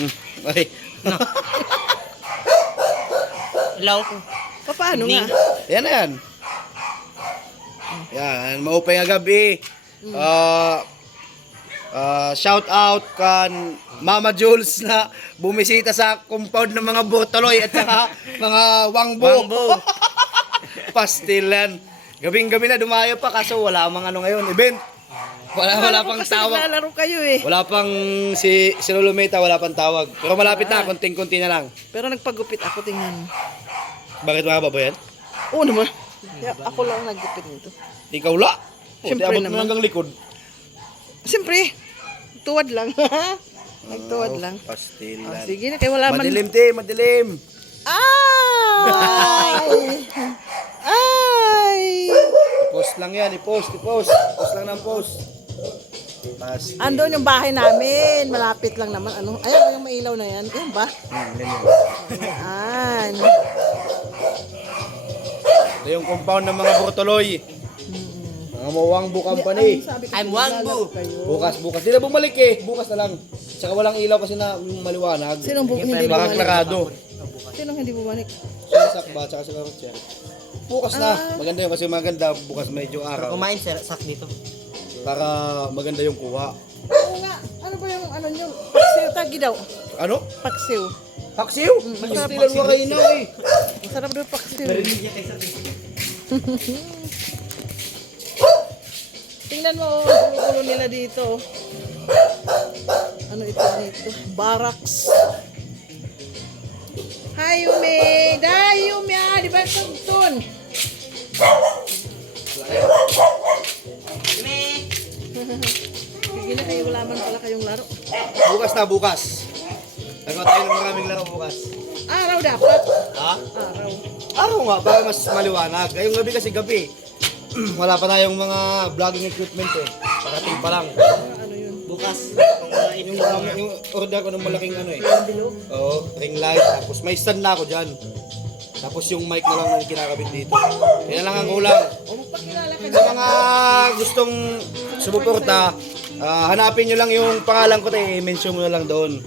Mm. Ay. Hello? Pa- Paano nga? Yan na yan. Yan, maupay nga gabi. Ah, ah, shout out kan Mama Jules na bumisita sa compound ng mga Bortoloy at saka mga Wangbo. Wangbo. Pastilan. Gabing-gabi na dumayo pa kaso wala mang ano ngayon, event. Wala wala Akala ko pang kasi tawag. naglalaro kayo eh. Wala pang si si Lolometa, wala pang tawag. Pero malapit na, konting-konti na lang. Pero nagpagupit ako, tingnan. Bakit mga babayan? Oo naman. Ya, ako lang naggupit nito. Ikaw la. O, Siyempre abot mo naman. hanggang likod. Siyempre, tuwad lang. Nagtuwad lang. Pastilan. Oh, sige na, kaya wala man. Madilim te, madilim. Ay! Ay! I-post lang yan, i-post, i-post. Post lang ng post. Pasti. Andun yung bahay namin. Malapit lang naman. Ano? Ayan, yung mailaw na yan. Yan ba? Hmm, ganyan. Ayan. Ito yung compound ng mga Bortoloy. Mga Mawangbo Company. I'm Wangbo. Bukas, bukas. Di na bumalik eh. Bukas na lang. Saka walang ilaw kasi na yung maliwanag. Sinong bu- hindi Baka bumalik? klarado. Sinong hindi bumalik? Sa sakba, tsaka sa. Bukas na. Ah. Maganda yun kasi maganda. Bukas medyo araw. Kumain sir, sak dito. Para maganda yung kuha. Oo nga. Ano ba yung ano nyo? Paksiw tagi daw. Ano? Paksiw. Paksiw? masarap Pastilan mo kayo na eh. Masarap daw paksiw. Tingnan mo, ang ulo nila dito. Ano ito dito? Barracks. Hi, Yumi! Dahil, Yumi ah! Di ba tugtun? Sige na kayo, wala man pala kayong laro. Bukas na, bukas. Nagawa tayo ng maraming laro bukas. Araw dapat. Ha? Araw. Araw nga, para mas maliwanag. Ngayong gabi kasi gabi. Wala pa tayong mga vlogging equipment eh. Parating pa lang. Ano yun? Bukas. Yung, lang. um, yung order ko ng malaking ano eh. Bilog? Oo, ring light. Tapos may stand na ako dyan. Tapos yung mic na lang na kinakabit dito. Yan lang ang kulang. O magpakilala ka Sa mga gustong sumuporta, ah, hanapin nyo lang yung pangalan ko tayo, i-mention mo na lang doon.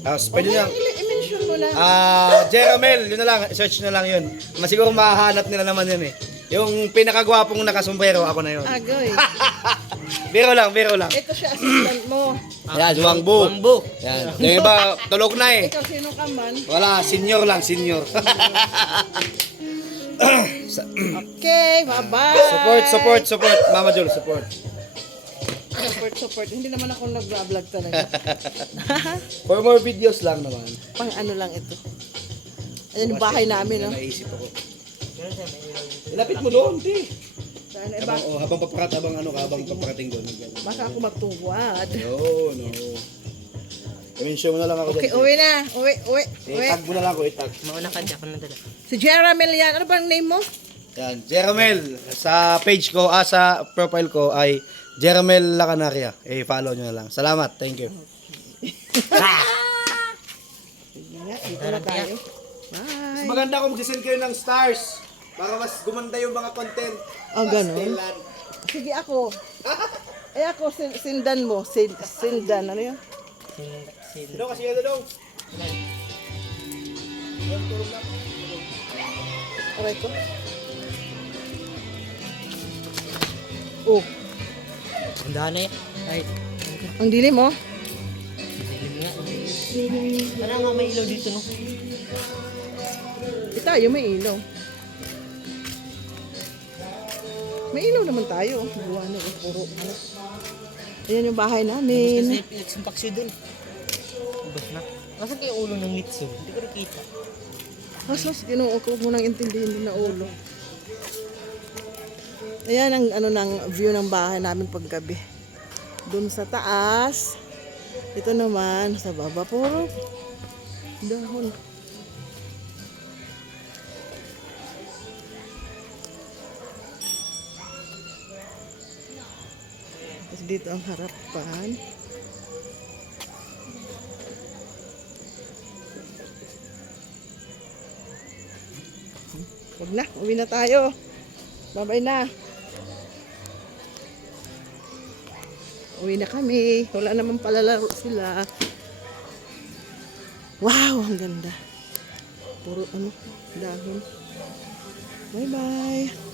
Tapos pwede nyo lang, I-mention mo lang. ah, Jeramel, yun na lang, search na lang yun. Mas siguro mahahanap nila naman yun eh. Yung pinakagwapong nakasombrero, ako na yun. Agoy. Biro lang, biro lang. Ito siya assistant mo. Yan, Wangbo. Wangbo. Yan. Yung iba, tulog na eh. Ikaw sino ka man? Wala, senior lang, senior. Sa- Okay, bye-bye. support, support, support. Mama Jol, support. Support, support. Hindi naman ako nag-vlog talaga. For more videos lang naman. Pang ano lang ito. Ayan yung bahay namin, no? Naisip ako. Ilapit mo doon, ti. Saan, eh, Habang, ba- oh, habang papakat, habang ano, habang paparating doon. baka ako magtuwad. No, no. I-mention mo na lang ako Okay, uwi na. Uwi, uwi, uwi. I-tag mo na lang ako, i-tag. Mauna ka dyan, ako na dala. Si Jeramel yan. Ano bang name mo? Yan, Jeramel. Sa page ko, ah, sa profile ko ay Jeramel La Canaria. Eh, follow nyo na lang. Salamat, thank you. Dito na tayo. Mas Bye. maganda kung magsisend kayo ng stars para mas gumanda yung mga content. Ah, ganun? Pastilan. Sige ako. Eh ako, sin- sindan mo. Sin- sindan. Ano yun? Sin, sin. Sino kasi yan dong? Aray ko. Oh, Ang daan na yan. Ay, ang dilim mo. dilim nga. Para nga may ilaw dito, no? Eh tayo, may ilaw. May ilaw naman tayo. Buwan na, eh, puro ano. Ayan yung bahay Kasi namin. nagsimpak siya dun. Ubus na. Nasaan kayo ulo ng litso? Hindi ko nakita. Mas mas ginoo ko mo nang intindihin din na ulo. Ayan ang ano ng view ng bahay namin paggabi. Doon sa taas. Ito naman sa baba puro dahon. Tapos dito ang harapan. Huwag na, uwi na tayo. Babay na. Uwi na kami. Wala naman palalaro sila. Wow, ang ganda. Puro ano, dahon. Bye-bye.